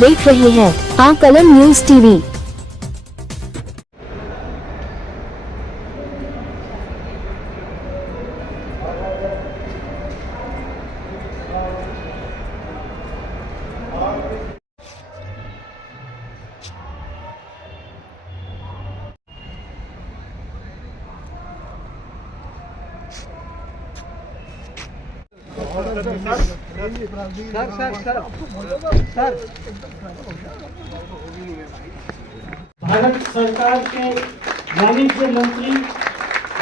देख रहे हैं आकलन न्यूज टीवी। भारत सरकार के वाणिज्य मंत्री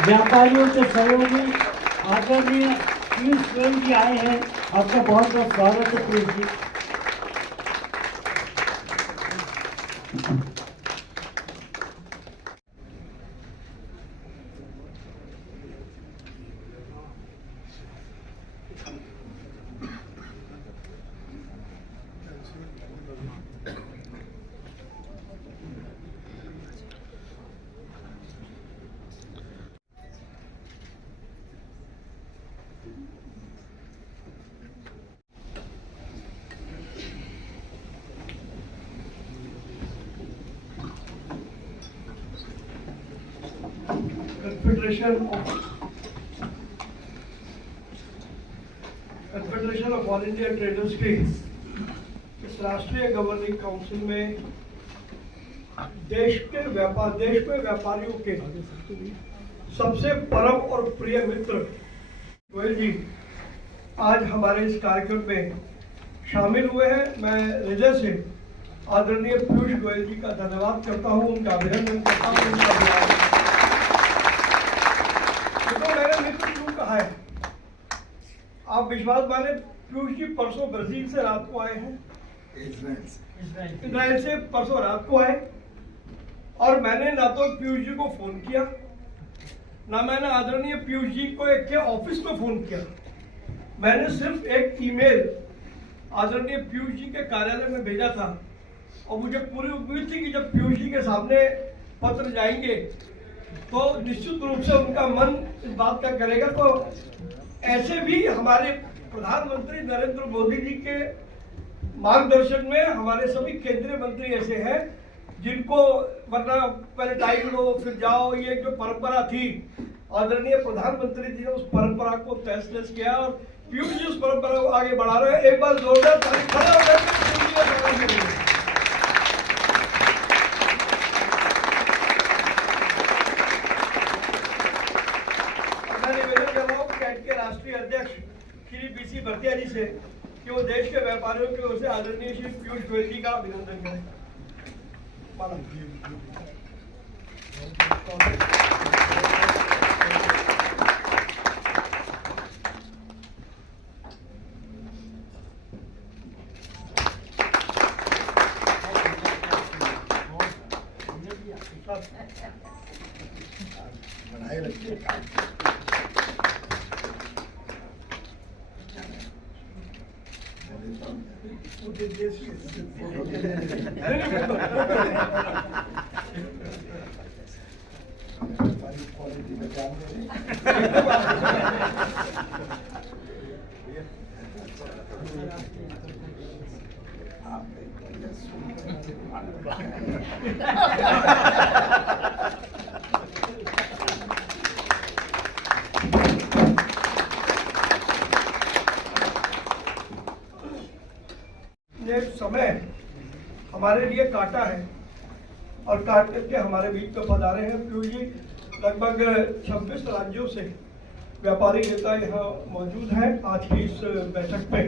व्यापारियों के सहयोगी आदरणीय पीयूष गोयल जी आए हैं। आपका बहुत बहुत स्वागत है Piyush ji. Confederation of all India traders की इस राष्ट्रीय गवर्निंग काउंसिल में देश में व्यापारियों के सबसे परम और प्रिय मित्र गोयल जी आज हमारे इस कार्यक्रम में शामिल हुए हैं। मैं हृदय से आदरणीय पीयूष गोयल जी का धन्यवाद करता हूं, उनका अभिनंदन करता हूं, उनका तो मैंने मित्र क्यों कहा है, आप विश्वास माने पीयूष जी परसों ब्राजील से रात को आए हैं, इजराइल से परसों रात को आए और मैंने ना तो पीयूष जी को फोन किया ना मैंने आदरणीय पीयूष जी को एक ऑफिस में फोन किया। मैंने सिर्फ एक ईमेल आदरणीय पीयूष जी के कार्यालय में भेजा था और मुझे पूरी उम्मीद थी कि जब पीयूष जी के सामने पत्र जाएंगे तो निश्चित रूप से उनका मन इस बात का करेगा। तो ऐसे भी हमारे प्रधानमंत्री नरेंद्र मोदी जी के मार्गदर्शन में हमारे सभी केंद्रीय मंत्री ऐसे हैं जिनको वरना पहले टाइम लो फिर जाओ, ये जो परंपरा थी आदरणीय प्रधानमंत्री जी ने उस परंपरा को तहस-नहस किया और पीयूष जी उस परंपरा को आगे बढ़ा रहे हैं। एक बार जोरदार ताली खड़ा हो जाए। के राष्ट्रीय अध्यक्ष श्री बीसी भरतिया जी से कि वो देश के व्यापारियों की ओर से आदरणीय श्री पीयूष गोयल जी का अभिनंदन करें। समय हमारे लिए काटा है और काट करके हमारे बीच में पधारे हैं पीयूष जी। लगभग 26 राज्यों से व्यापारी नेता यहाँ मौजूद हैं आज की इस बैठक में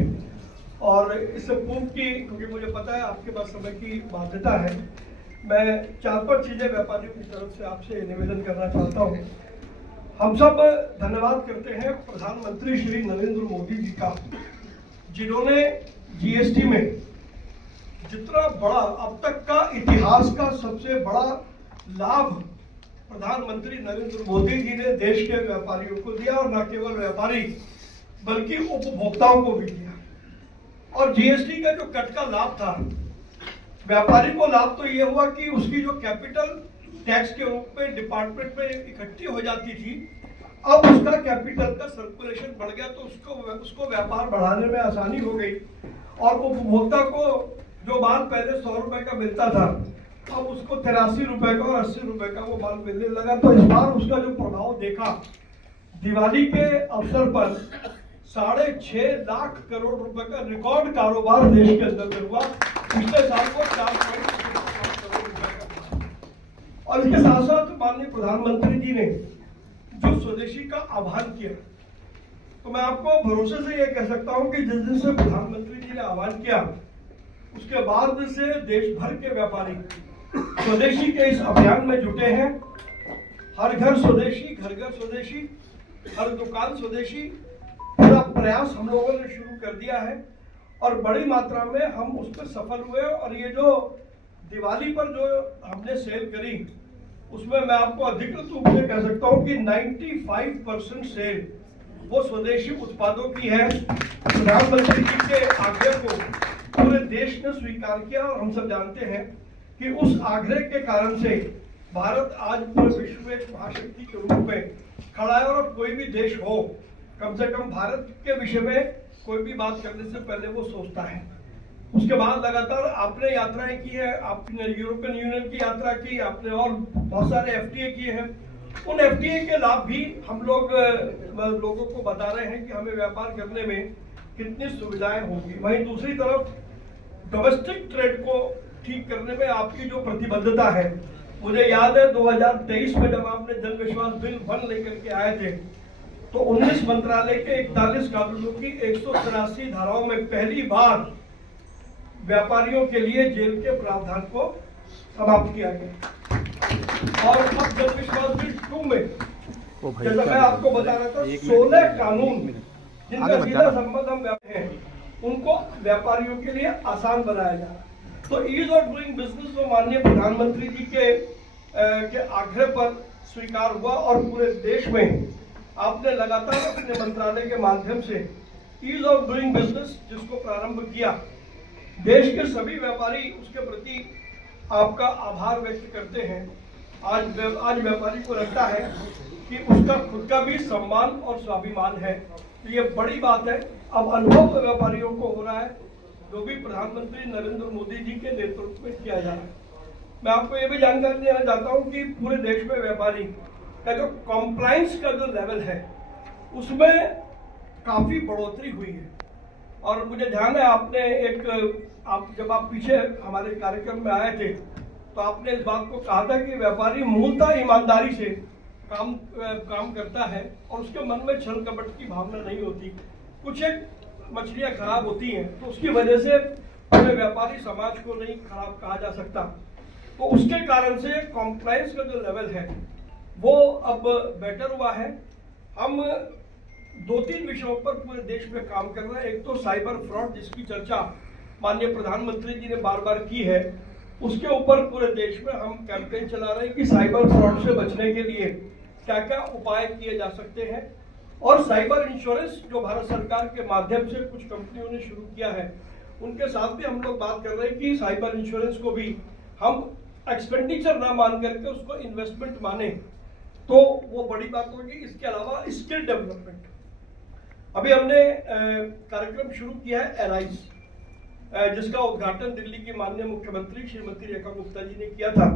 और इससे पूर्व की, क्योंकि मुझे पता है आपके पास समय की बाध्यता है, मैं 4-5 चीजें व्यापारियों की तरफ से आपसे निवेदन करना चाहता हूँ। हम सब धन्यवाद करते हैं प्रधानमंत्री श्री नरेंद्र मोदी जी का, जिन्होंने जीएसटी में जितना बड़ा अब तक का इतिहास का सबसे बड़ा लाभ प्रधानमंत्री नरेंद्र मोदी जी ने देश के व्यापारियों को दिया और न केवल व्यापारी बल्कि उपभोक्ताओं को भी दिया। और जीएसटी का जो कट का लाभ था, व्यापारी को लाभ तो ये हुआ कि उसकी जो कैपिटल टैक्स के रूप में डिपार्टमेंट में इकट्ठी हो जाती थी, अब उसका कैपिटल का सर्कुलेशन बढ़ गया तो उसको व्यापार बढ़ाने में आसानी हो गई और उपभोक्ता को जो माल पहले 100 रुपए का मिलता था, अब उसको 83 रुपए का और 80 रुपए का वो माल मिलने लगा। तो इस बार उसका जो प्रभाव देखा, दिवाली के अवसर पर 6.5 लाख करोड़ रुपए का रिकॉर्ड कारोबार देश के अंदर में हुआ। पिछले साल को 4.7 करोड़ रुपए का। और इसके साथ साथ माननीय प्रधानमंत्री जी ने जो स्वदेशी का आह्वान किया, तो मैं आपको भरोसे से ये कह सकता हूं कि जिस दिन से प्रधानमंत्री जी ने आह्वान किया, उसके बाद से देश भर के व्यापारी स्वदेशी के इस अभियान में जुटे हैं। हर घर स्वदेशी, घर घर स्वदेशी, हर दुकान स्वदेशी, पूरा प्रयास हम लोगों ने शुरू कर दिया है और बड़ी मात्रा में हम उस पर सफल हुए। और ये जो दिवाली पर जो हमने सेल करी, उसमें मैं आपको अधिकृत रूप से कह सकता हूं कि 95% सेल वो स्वदेशी उत्पादों की है। प्रधानमंत्री जी के आग्रह को पूरे देश ने स्वीकार किया और हम सब जानते हैं कि उस आग्रह के कारण से भारत आज पूरे विश्व में एक महाशक्ति के रूप में खड़ा है। और कोई भी देश हो, कम से कम भारत के विषय में कोई भी बात करने से पहले वो सोचता है। उसके बाद लगातार आपने यात्राएं की है, आपने यूरोपियन यूनियन की यात्रा की, आपने और बहुत सारे FTA किए हैं। उन FTA के लाभ भी हम लोगों को बता रहे हैं कि हमें व्यापार करने में कितनी सुविधाएं होंगी। वहीं दूसरी तरफ डोमेस्टिक ट्रेड को ठीक करने में आपकी जो प्रतिबद्धता है, मुझे याद है 2023 में जब आपने जन विश्वास बिल 1 लेकर के आए थे, तो 19 मंत्रालय के 41 कानूनों की 183 धाराओं में पहली बार व्यापारियों के लिए जेल के प्रावधान को समाप्त किया गया। और अब जन विश्वास बिल 2 में, जैसा मैं आपको बता रहा था, 16 कानून जिनका सीधा संबंध हम हैं, उनको व्यापारियों के लिए आसान बनाया जा रहा है। तो ईज ऑफ डूइंग बिजनेस को माननीय प्रधानमंत्री जी के आग्रह पर स्वीकार हुआ और पूरे देश में आपने लगातार अपने मंत्रालय के माध्यम से ईज ऑफ डूइंग बिजनेस जिसको प्रारंभ किया, देश के सभी व्यापारी उसके प्रति आपका आभार व्यक्त करते हैं। आज व्यापारी को लगता है कि उसका खुद का भी सम्मान और स्वाभिमान है। तो ये बड़ी बात है। अब अनुभव व्यापारियों को हो रहा है, जो भी प्रधानमंत्री नरेंद्र मोदी जी के नेतृत्व में किया जा रहा है। मैं आपको ये भी जानकारी देना चाहता हूँ कि पूरे देश में व्यापारी का जो कॉम्प्लायंस का जो लेवल है, उसमें काफी बढ़ोतरी हुई है। और मुझे ध्यान है आपने जब आप पीछे हमारे कार्यक्रम में आए थे, तो आपने इस बात को कहा था कि व्यापारी मूलतः ईमानदारी से काम करता है और उसके मन में छल कपट की भावना नहीं होती। कुछ एक मछलियां खराब होती हैं, तो उसकी वजह से पूरे व्यापारी समाज को नहीं खराब कहा जा सकता। तो उसके कारण से कॉम्प्लायंस का जो लेवल है वो अब बेटर हुआ है। हम 2-3 विषयों पर पूरे देश में काम कर रहे हैं। एक तो साइबर फ्रॉड, जिसकी चर्चा माननीय प्रधानमंत्री जी ने बार बार की है, उसके ऊपर पूरे देश में हम कैंपेन चला रहे हैं कि साइबर फ्रॉड से बचने के लिए क्या क्या उपाय किए जा सकते हैं। और साइबर इंश्योरेंस जो भारत सरकार के माध्यम से कुछ कंपनियों ने शुरू किया है, उनके साथ भी हम लोग बात कर रहे हैं कि साइबर इंश्योरेंस को भी हम एक्सपेंडिचर ना मान करके उसको इन्वेस्टमेंट माने, तो वो बड़ी बात होगी। इसके अलावा स्किल डेवलपमेंट, अभी हमने कार्यक्रम शुरू किया है एराइज, जिसका उद्घाटन दिल्ली की माननीय मुख्यमंत्री श्रीमती रेखा गुप्ता जी ने किया था।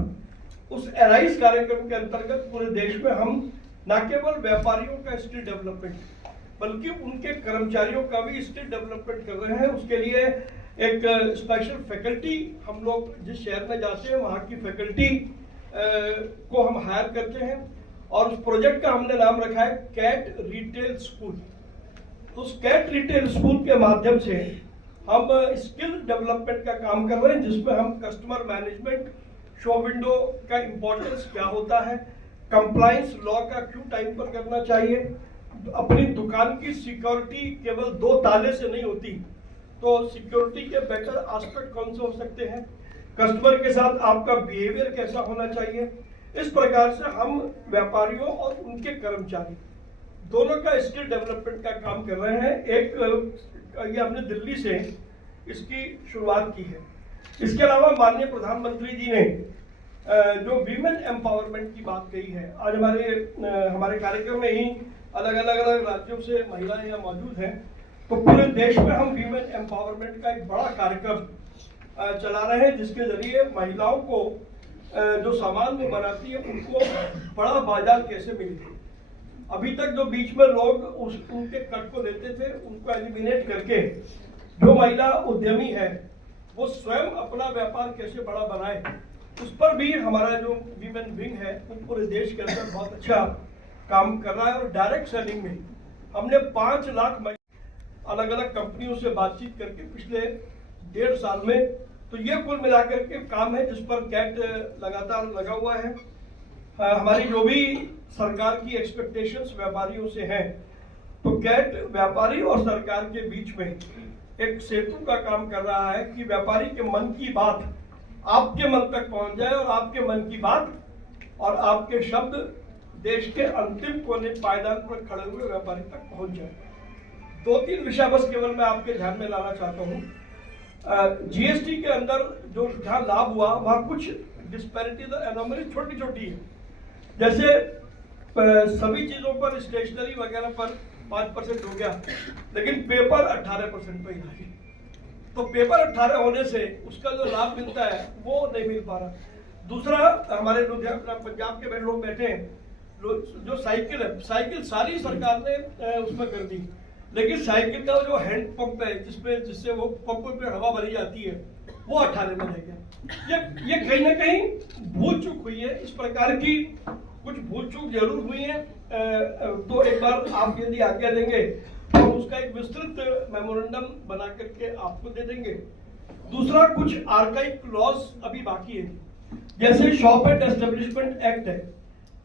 उस एराइज कार्यक्रम के अंतर्गत पूरे देश में हम न केवल व्यापारियों का स्किल डेवलपमेंट, बल्कि उनके कर्मचारियों का भी स्किल डेवलपमेंट कर रहे हैं। उसके लिए एक स्पेशल फैकल्टी हम लोग जिस शहर में जाते हैं, वहाँ की फैकल्टी को हम हायर करते हैं और उस प्रोजेक्ट का हमने नाम रखा है कैट रिटेल स्कूल। उस कैट रिटेल स्कूल के माध्यम से हम स्किल डेवलपमेंट का काम कर रहे हैं, जिसमें हम कस्टमर मैनेजमेंट, शो विंडो का इंपॉर्टेंस क्या होता है, कंप्लायंस लॉ का क्यों टाइम पर करना चाहिए, अपनी दुकान की सिक्योरिटी केवल 2 ताले से नहीं होती, तो सिक्योरिटी के बेटर एस्पेक्ट कौन से हो सकते हैं, कस्टमर के साथ आपका बिहेवियर कैसा होना चाहिए। इस प्रकार से हम व्यापारियों और उनके कर्मचारी दोनों का स्किल डेवलपमेंट का काम कर रहे हैं। ये हमने दिल्ली से इसकी शुरुआत की है। इसके अलावा माननीय प्रधानमंत्री जी ने जो वीमेन एम्पावरमेंट की बात कही है, आज हमारे कार्यक्रम में ही अलग अलग राज्यों से महिलाएं यहाँ मौजूद हैं, तो पूरे देश में हम वीमेन एम्पावरमेंट का एक बड़ा कार्यक्रम चला रहे हैं, जिसके जरिए महिलाओं को जो सामान वो बनाती है उनको बड़ा बाजार कैसे मिले। अभी तक जो बीच में लोग उनके कट को लेते थे, उनको एलिमिनेट करके जो महिला उद्यमी है वो स्वयं अपना व्यापार कैसे बड़ा बनाए, उस पर भी हमारा जो वीमेन विंग है वो पूरे देश के अंदर बहुत अच्छा काम कर रहा है। और डायरेक्ट सेलिंग में हमने 5 लाख अलग अलग कंपनियों से बातचीत करके पिछले 1.5 साल में, तो ये कुल मिलाकर के काम है जिस पर कैट लगातार लगा हुआ है। हमारी जो भी सरकार की एक्सपेक्टेशंस व्यापारियों से हैं, तो कैट व्यापारी और सरकार के बीच में एक सेतु का काम कर रहा है कि व्यापारी के मन की बात आपके मन तक पहुंच जाए और आपके मन की बात और आपके शब्द देश के अंतिम कोने पायदान पर खड़े हुए व्यापारी तक पहुंच जाए। 2-3 विषय बस केवल मैं आपके ध्यान में लाना चाहता हूं। जीएसटी के अंदर जो जहां लाभ हुआ वहां कुछ डिस्पैरिटीज और एनोमली छोटी छोटी है। जैसे सभी चीजों पर स्टेशनरी वगैरह पर 5% हो गया, लेकिन पेपर 18% पे ही है। तो पेपर 18 होने से उसका जो लाभ मिलता है वो नहीं मिल पा रहा। दूसरा, हमारे लुधियाना पंजाब के लोग बैठे हैं, जो साइकिल है, साइकिल सारी सरकार ने उसमें कर दी, लेकिन साइकिल का जो हैंड पंप है जिससे वो पंप पे हवा भरी जाती है वो 18 में रह गया। ये कहीं ना कहीं भूल चूक हुई है। इस प्रकार की कुछ भूल चूक जरूर हुई है, तो एक बार आप यदि आज्ञा देंगे तो उसका एक विस्तृत मेमोरेंडम बना करके आपको दे देंगे। दूसरा, कुछ आर्काइव क्लॉज अभी बाकी है, जैसे शॉप एंड एस्टेब्लिशमेंट एक्ट है।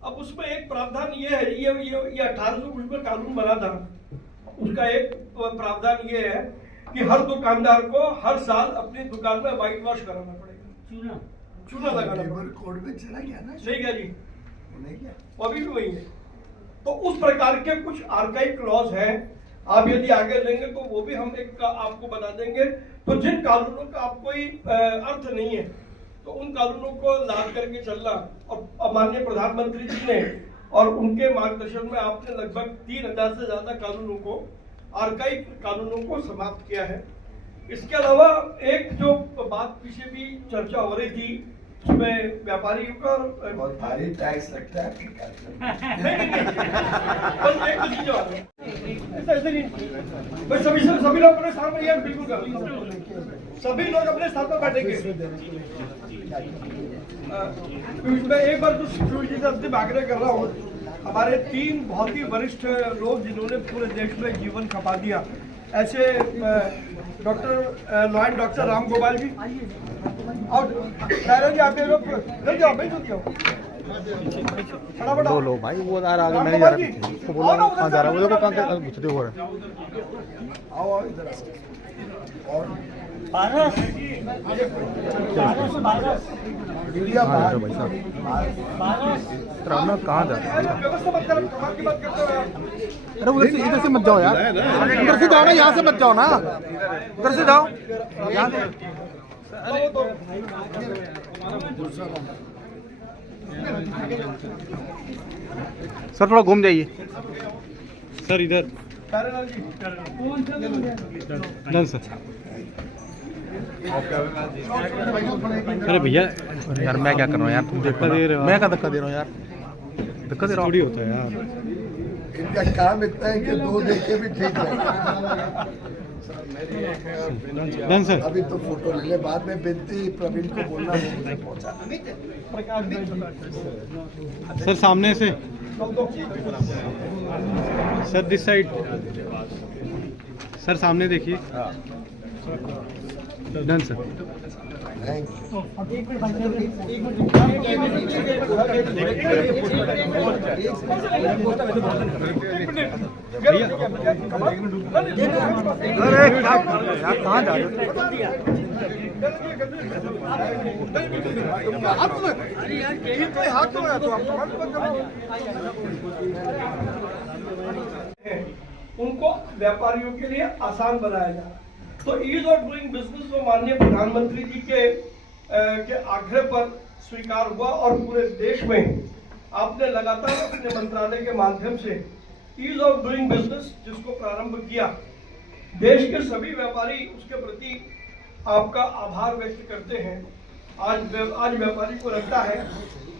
अब उसमें एक प्रावधान ये है, ये 1800 में कानून बना था, उसका एक प्रावधान ये है कि हर दुकानदार को हर साल अपनी दुकान में व्हाइट वॉश कराना पड़ेगा, चूना लगाना पड़ेगा। कोड में चला गया ना, सही क्या जी, नहीं क्या वो अभी भी वही है। तो उस प्रकार के कुछ आर्काइव क्लॉज हैं, आप यदि आगे लेंगे तो वो भी हम एक आपको बना देंगे। तो जिन कानूनों का आपको कोई अर्थ नहीं है, तो उन कानूनों को लाद करके चलना, और माननीय प्रधानमंत्री जी ने और उनके मार्गदर्शन में आपने लगभग 3000 से ज्यादा कानूनों को, आर्काइव कानूनों को समाप्त किया है। इसके अलावा एक जो बात पीछे भी चर्चा हो रही थी, उसमें व्यापारियों का बहुत भारी टैक्स लगता है। बस एक चीज जो है, ऐसे नहीं, बस सभी लोग अपने स्थान पर, ये बिल्कुल सभी लोग अपने स्थान पर बैठेंगे। मैं एक बार तो जी से आग्रह कर रहा हूँ, हमारे 3 बहुत ही वरिष्ठ लोग जिन्होंने पूरे देश में जीवन खपा दिया, ऐसे डॉक्टर राम गोपाल जी और जी, आते लोग जल्दी आओ, भाई जल्दी आओ, फटाफट बोलो भाई, वो आ रहा है, मैं नहीं जा रहा, उसको बोलो कहाँ जा रहा है, वो देखो कहाँ घुसते हो रहा है। आओ इधर और मीडिया कहाँ जा रहे हो भाई साहब, रामनाथ कहाँ जा रहे हो? व्यवस्था मत करो, कमाल की बात करते हो यार। अरे उधर से, इधर से मत जाओ यार, इधर से जाओ ना, यहाँ से मत जाओ ना, उधर से जाओ, यहाँ से। सर थोड़ा घूम जाइए सर, इधर डन सर। अरे भैया यार, मैं क्या कर रहा हूँ यार, तुम धक्का दे रहे हो, मैं क्या धक्का दे रहा हूँ यार, धक्का दे रहा हूँ, होता है यार। इनका काम इतना है कि 2 देखे भी ठीक है। Done sir. अभी तो फोटो ले ले, बाद में बिनती प्रवीण को बोलना पहुंचा। सर सामने से, सर दिस साइड, सर सामने देखिए। Done sir. थैंक अरे यार, कहाँ जा रहे हो? उनको व्यापारियों के लिए आसान बनाया जा रहा है। तो ईज ऑफ डूइंग बिजनेस को माननीय प्रधानमंत्री जी के आग्रह पर स्वीकार हुआ, और पूरे देश में आपने लगातार अपने मंत्रालय के माध्यम से ईज ऑफ डूइंग बिजनेस जिसको प्रारंभ किया, देश के सभी व्यापारी उसके प्रति आपका आभार व्यक्त करते हैं। आज व्यापारी को लगता है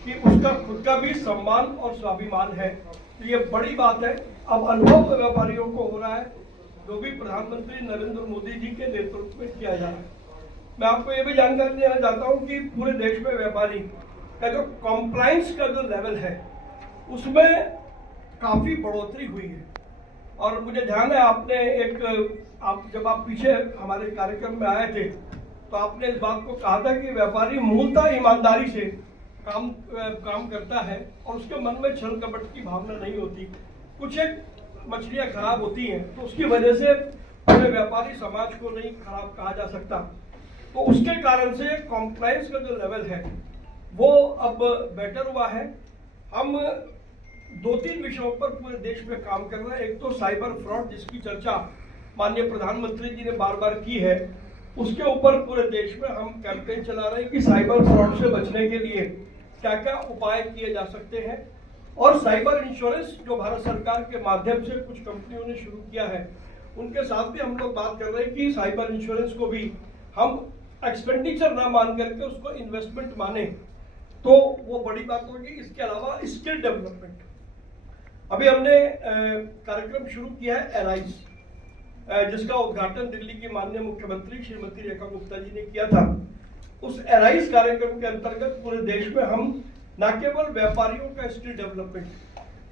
कि उसका खुद का भी सम्मान और स्वाभिमान है, तो ये बड़ी बात है। अब अनुभव व्यापारियों को हो रहा है, जो भी प्रधानमंत्री नरेंद्र मोदी जी के नेतृत्व में किया जा रहा है। मैं आपको ये भी जानकारी देना चाहता हूँ कि पूरे देश में व्यापारी का जो कॉम्प्लायंस का जो लेवल है उसमें काफी बढ़ोतरी हुई है। और मुझे ध्यान है आप जब पीछे हमारे कार्यक्रम में आए थे तो आपने इस बात को कहा था कि व्यापारी मूलतः ईमानदारी से काम करता है और उसके मन में छल कपट की भावना नहीं होती। कुछ एक मछलियां खराब होती हैं तो उसकी वजह से पूरे व्यापारी समाज को नहीं खराब कहा जा सकता। तो उसके कारण से कॉम्प्लायंस का जो लेवल है वो अब बेटर हुआ है। हम 2-3 विषयों पर पूरे देश में काम कर रहे हैं। एक तो साइबर फ्रॉड, जिसकी चर्चा माननीय प्रधानमंत्री जी ने बार बार की है, उसके ऊपर पूरे देश में हम कैंपेन चला रहे हैं कि साइबर फ्रॉड से बचने के लिए क्या क्या उपाय किए जा सकते हैं। और साइबर इंश्योरेंस जो भारत सरकार के माध्यम से कुछ कंपनियों ने शुरू किया है, उनके साथ भी हम लोग बात कर रहे हैं कि साइबर इंश्योरेंस को भी हम एक्सपेंडिचर ना मान करके उसको इन्वेस्टमेंट माने, तो वो बड़ी बात होगी। इसके अलावा स्किल डेवलपमेंट, अभी हमने कार्यक्रम शुरू किया है एराइज, जिसका उद्घाटन दिल्ली की माननीय मुख्यमंत्री श्रीमती रेखा गुप्ता जी ने किया था। उस एराइज कार्यक्रम के अंतर्गत पूरे देश में हम न केवल व्यापारियों का स्किल डेवलपमेंट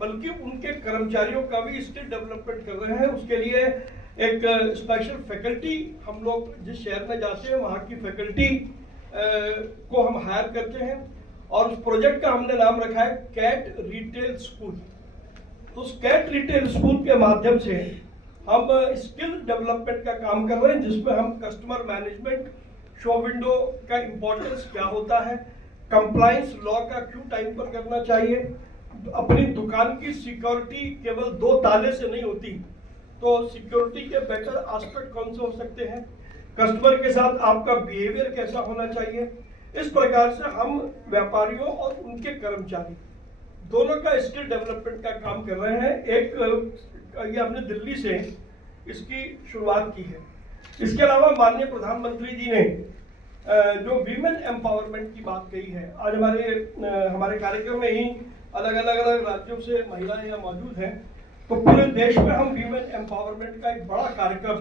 बल्कि उनके कर्मचारियों का भी स्किल डेवलपमेंट कर रहे हैं। उसके लिए एक स्पेशल फैकल्टी हम लोग जिस शहर में जाते हैं वहाँ की फैकल्टी को हम हायर करते हैं और उस प्रोजेक्ट का हमने नाम रखा है कैट रिटेल स्कूल। तो उस कैट रिटेल स्कूल के माध्यम से हम स्किल डेवलपमेंट का काम कर रहे हैं, जिसमें हम कस्टमर मैनेजमेंट, शो विंडो का इंपॉर्टेंस क्या होता है, कंप्लायंस लॉ का क्यों टाइम पर करना चाहिए, अपनी दुकान की सिक्योरिटी केवल 2 ताले से नहीं होती, तो सिक्योरिटी के बेटर एस्पेक्ट कौन से हो सकते हैं, कस्टमर के साथ आपका बिहेवियर कैसा होना चाहिए। इस प्रकार से हम व्यापारियों और उनके कर्मचारी दोनों का स्किल डेवलपमेंट का काम कर रहे हैं। ये हमने दिल्ली से इसकी शुरुआत की है। इसके अलावा माननीय प्रधानमंत्री जी ने जो वीमेन एम्पावरमेंट की बात कही है, आज हमारे कार्यक्रम में ही अलग अलग राज्यों से महिलाएं यहाँ मौजूद हैं, तो पूरे देश में हम वीमेन एम्पावरमेंट का एक बड़ा कार्यक्रम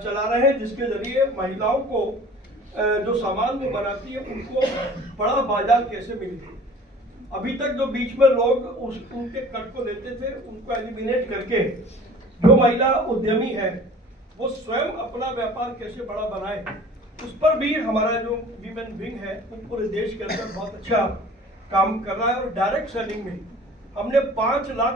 चला रहे हैं, जिसके जरिए महिलाओं को जो सामान वो बनाती है उनको बड़ा बाजार कैसे मिले। अभी तक जो बीच में लोग उनके कट को लेते थे, उनको एलिमिनेट करके जो महिला उद्यमी है वो स्वयं अपना व्यापार कैसे बड़ा बनाए, उस पर भी हमारा जो वीमेन विंग है वो पूरे देश के अंदर बहुत अच्छा काम कर रहा है। और डायरेक्ट सेलिंग में हमने 5 लाख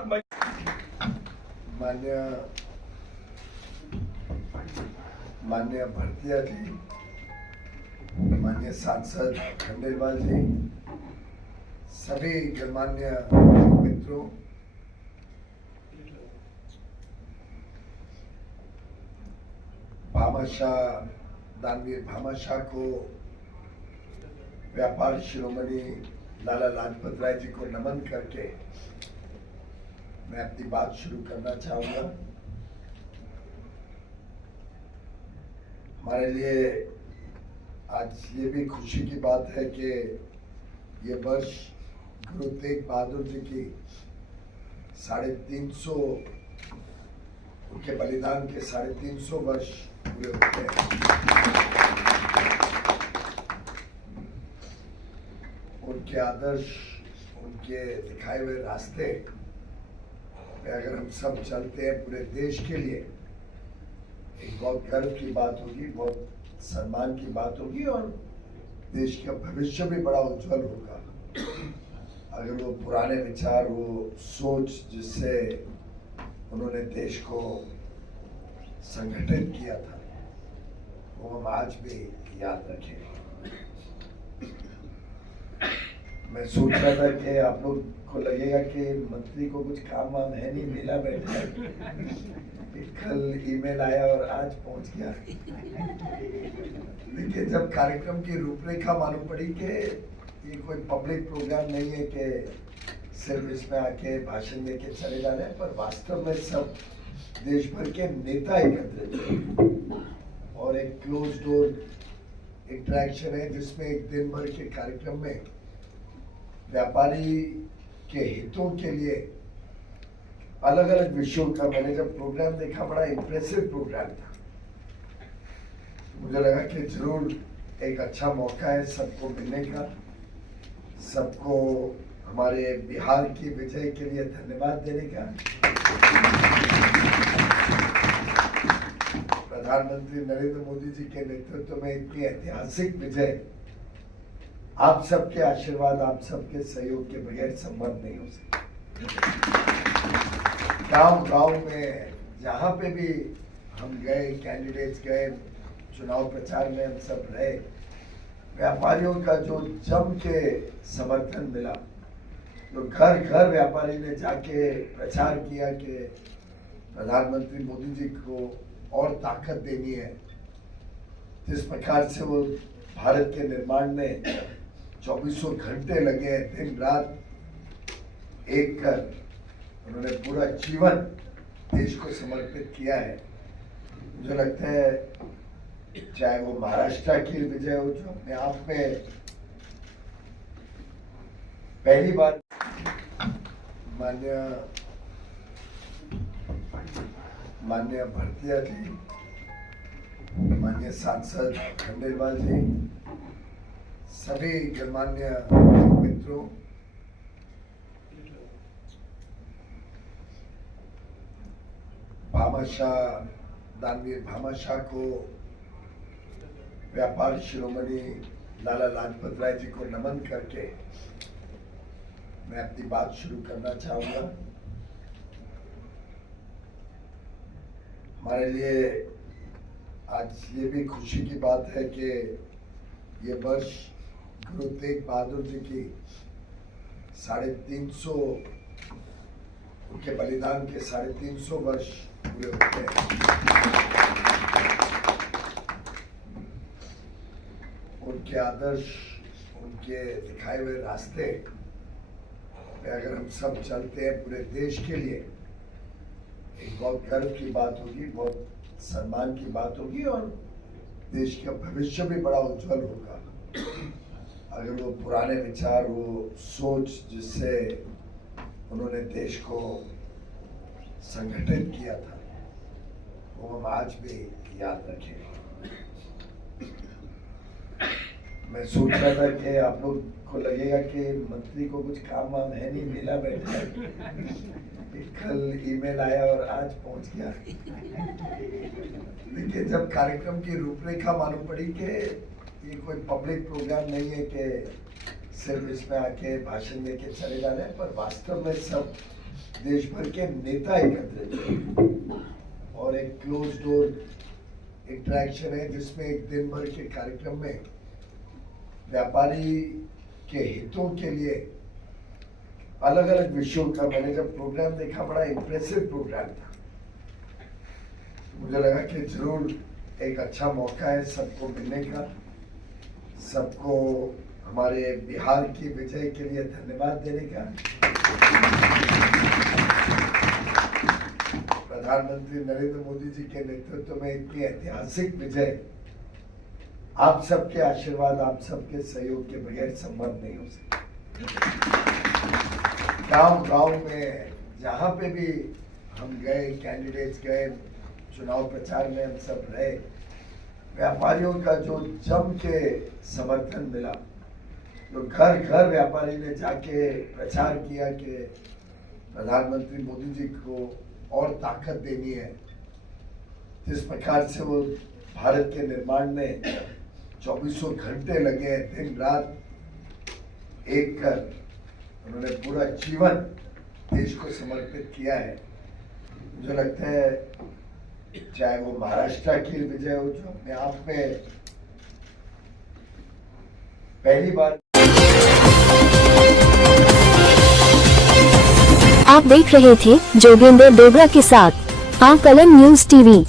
माननीय भरतिया जी, माननीय सांसद खंडेलवाल जी, सभी गणमान्य मित्रों, दानवीर भामाशाह को व्यापार शिरोमणि लाला लाजपत राय जी को नमन करके मैं अपनी बात शुरू करना चाहूंगा। हमारे लिए आज ये भी खुशी की बात है कि ये वर्ष गुरु तेग बहादुर जी की 350 उनके बलिदान के 350 वर्ष पूरे होते हैं। उनके आदर्श, उनके दिखाए हुए रास्ते पे अगर हम सब चलते हैं पूरे देश के लिए, एक बहुत गर्व की बात होगी, बहुत सम्मान की बात होगी और देश का भविष्य भी बड़ा उज्जवल होगा। अगर वो पुराने विचार, वो सोच जिससे उन्होंने देश को संगठित किया था, वो हम आज भी याद रखेंगे। मैं सोच रहा था कि आप लोग को लगेगा कि मंत्री को कुछ काम वाम है नहीं, मिला बैठा, कल ईमेल आया और आज पहुंच गया। लेकिन जब कार्यक्रम की रूपरेखा मालूम पड़ी कि ये कोई पब्लिक प्रोग्राम नहीं है कि सिर्फ इसमें आके भाषण देके चले जा रहे हैं, पर वास्तव में सब देश भर के नेता एकत्रित हैं और और एक क्लोज डोर इंटरेक्शन है जिसमें एक दिन भर के कार्यक्रम में व्यापारी के हितों के लिए अलग अलग विषयों का मैंने जब प्रोग्राम देखा बड़ा इंप्रेसिव प्रोग्राम था। मुझे लगा कि जरूर एक अच्छा मौका है सबको मिलने का, सबको हमारे बिहार की विजय के लिए धन्यवाद देने का। प्रधानमंत्री नरेंद्र मोदी जी के नेतृत्व में इतनी ऐतिहासिक विजय आप सबके आशीर्वाद, आप सबके सहयोग के बगैर संभव नहीं हो सकती। गांव-गांव में जहां पे भी हम गए, कैंडिडेट्स गए, चुनाव प्रचार में हम सब रहे, व्यापारियों का जो जम के समर्थन मिला, जो घर घर व्यापारी ने जाके प्रचार किया कि प्रधानमंत्री मोदी जी को और ताकत देनी है, जिस प्रकार से वो भारत के निर्माण में 24 घंटे लगे, दिन रात एक कर उन्होंने पूरा जीवन देश को समर्पित किया है। मुझे लगता है चाहे वो महाराष्ट्र की विजय हो जो अपने आप में पहली बार, माननीय भरतिया जी, माननीय सांसद खंडेलवाल जी, सभी गणमान्य मित्रों, भामाशाह, दानवीर भामाशाह को, व्यापार शिरोमणि लाला लाजपत राय जी को नमन करके मैं अपनी बात शुरू करना चाहूंगा। हमारे लिए आज ये भी खुशी की बात है कि ये वर्ष गुरु तेग बहादुर जी की 350 उनके बलिदान के 350 वर्ष पूरे होते हैं। उनके आदर्श, उनके दिखाए हुए रास्ते पे अगर हम सब चलते हैं पूरे देश के लिए, एक बहुत गर्व की बात होगी, बहुत सम्मान की बात होगी और देश का भविष्य भी बड़ा उज्जवल होगा। अगर वो पुराने विचार, वो सोच जिससे उन्होंने देश को संगठित किया था, वो हम आज भी याद रखेंगे। मैं सोच रहा था कि आप लोग को लगेगा कि मंत्री को कुछ काम वाम है नहीं, मिला बैठा, कल ईमेल आया और आज पहुंच गया। देखिए, जब कार्यक्रम की रूपरेखा मालूम पड़ी कि ये कोई पब्लिक प्रोग्राम नहीं है कि सिर्फ इसमें आके भाषण देके चले जा रहे हैं, पर वास्तव में सब देश भर के नेता एकत्रित हैं और एक क्लोज डोर इंटरेक्शन है जिसमें एक दिन भर के कार्यक्रम में व्यापारी के हितों के लिए अलग अलग विषयों का मैंने जब प्रोग्राम देखा बड़ा इंप्रेसिव प्रोग्राम था। मुझे लगा कि जरूर एक अच्छा मौका है सबको मिलने का, सबको हमारे बिहार की विजय के लिए धन्यवाद देने का। प्रधानमंत्री नरेंद्र मोदी जी के नेतृत्व में इतनी ऐतिहासिक विजय आप सबके आशीर्वाद, आप सबके सहयोग के बगैर संभव नहीं हो सकती। गांव-गांव में जहां पे भी हम गए, कैंडिडेट्स गए, चुनाव प्रचार में हम सब रहे, व्यापारियों का जो जम के समर्थन मिला, जो घर घर व्यापारी ने जाके प्रचार किया कि प्रधानमंत्री मोदी जी को और ताकत देनी है, जिस प्रकार से वो भारत के निर्माण में 24 घंटे लगे, दिन रात एक कर उन्होंने पूरा जीवन देश को समर्पित किया है। मुझे लगता है चाहे वो महाराष्ट्र की विजय हो जो अपने आप में पहली बार। आप देख रहे थे जोगेंद्र डोगरा के साथ कलम न्यूज़ टीवी।